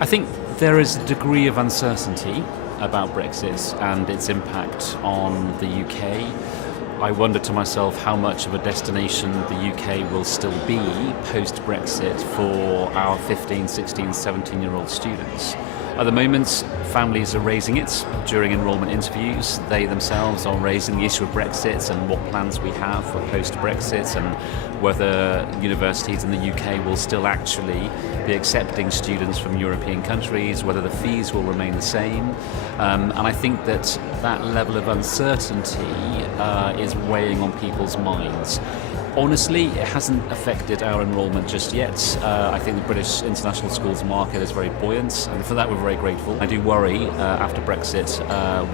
I think there is a degree of uncertainty about Brexit and its impact on the UK. I wonder to myself how much of a destination the UK will still be post-Brexit for our 15, 16, 17-year-old students. At the moment, families are raising it during enrolment interviews. They themselves are raising the issue of Brexit and what plans we have for post-Brexit and whether universities in the UK will still actually be accepting students from European countries, whether the fees will remain the same. And I think that that level of uncertainty is weighing on people's minds. Honestly, it hasn't affected our enrolment just yet. I think the British international schools market is very buoyant, and for that we're very grateful. I do worry after Brexit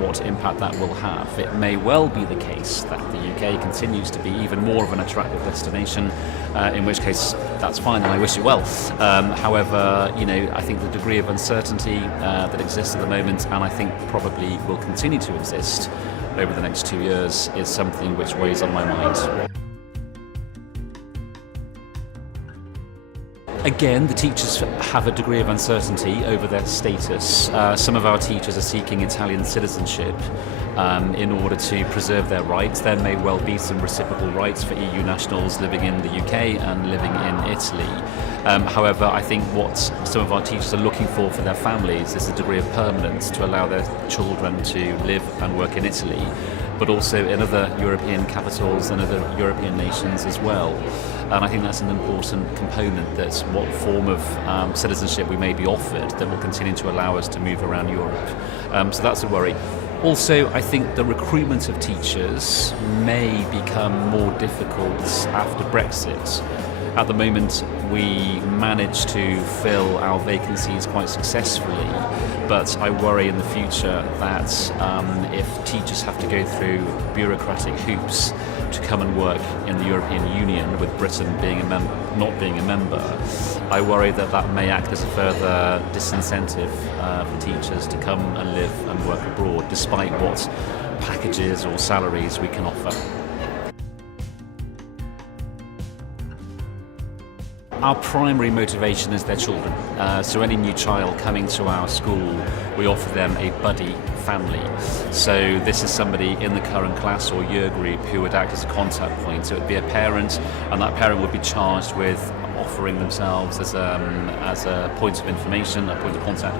what impact that will have. It may well be the case that the UK continues to be even more of an attractive destination, in which case that's fine and I wish it well. However, I think the degree of uncertainty that exists at the moment, and I think probably will continue to exist over the next 2 years, is something which weighs on my mind. Again, the teachers have a degree of uncertainty over their status. Some of our teachers are seeking Italian citizenship in order to preserve their rights. There may well be some reciprocal rights for EU nationals living in the UK and living in Italy. However, I think what some of our teachers are looking for their families is a degree of permanence to allow their children to live and work in Italy, but also in other European capitals and other European nations as well. And I think that's an important component, that's what form of citizenship we may be offered that will continue to allow us to move around Europe. So that's a worry. Also, I think the recruitment of teachers may become more difficult after Brexit. At the moment, we manage to fill our vacancies quite successfully, but I worry in the future that if teachers have to go through bureaucratic hoops to come and work in the European Union, with Britain not being a member, I worry that that may act as a further disincentive for teachers to come and live and work abroad, despite what packages or salaries we can offer. Our primary motivation is their children. So any new child coming to our school, we offer them a buddy family. So this is somebody in the current class or year group who would act as a contact point. So it would be a parent, and that parent would be charged with offering themselves as a point of information, a point of contact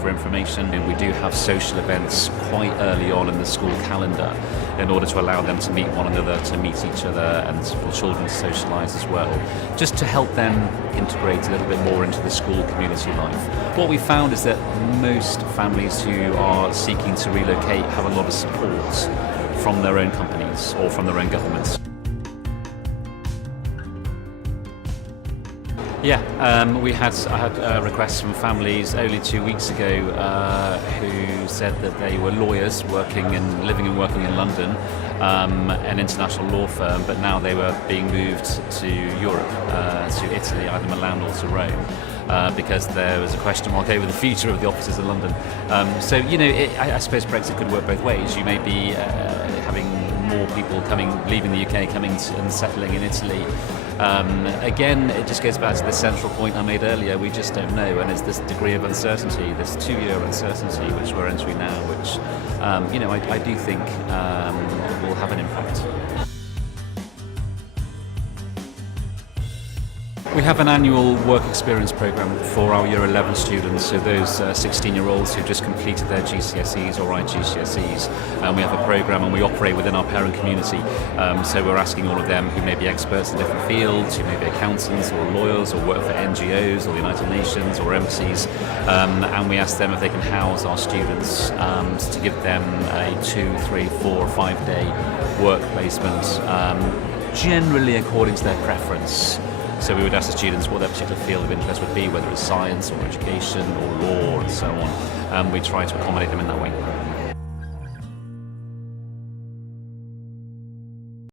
for information. And we do have social events quite early on in the school calendar in order to allow them to meet one another, to meet each other, and for children to socialise as well, just to help them integrate a little bit more into the school community life. What we found is that most families who are seeking to relocate have a lot of support from their own companies or from their own governments. Yeah, I had requests from families only 2 weeks ago who said that they were lawyers living and working in London, an international law firm, but now they were being moved to Europe, to Italy, either Milan or to Rome, because there was a question mark over the future of the offices in London. I suppose Brexit could work both ways. You may be having more people leaving the UK, coming and settling in Italy. Again, it just goes back to the central point I made earlier. We just don't know, and it's this degree of uncertainty, this 2-year uncertainty which we're entering now, which I do think will have an impact. We have an annual work experience programme for our Year 11 students, so those 16-year-olds who've just completed their GCSEs or IGCSEs. And we have a programme and we operate within our parent community. So we're asking all of them who may be experts in different fields, who may be accountants or lawyers or work for NGOs or the United Nations or embassies, and we ask them if they can house our students to give them a 2, 3, 4 or 5 day work placement, generally according to their preference. So we would ask the students what their particular field of interest would be, whether it's science or education or law and so on, and we try to accommodate them in that way.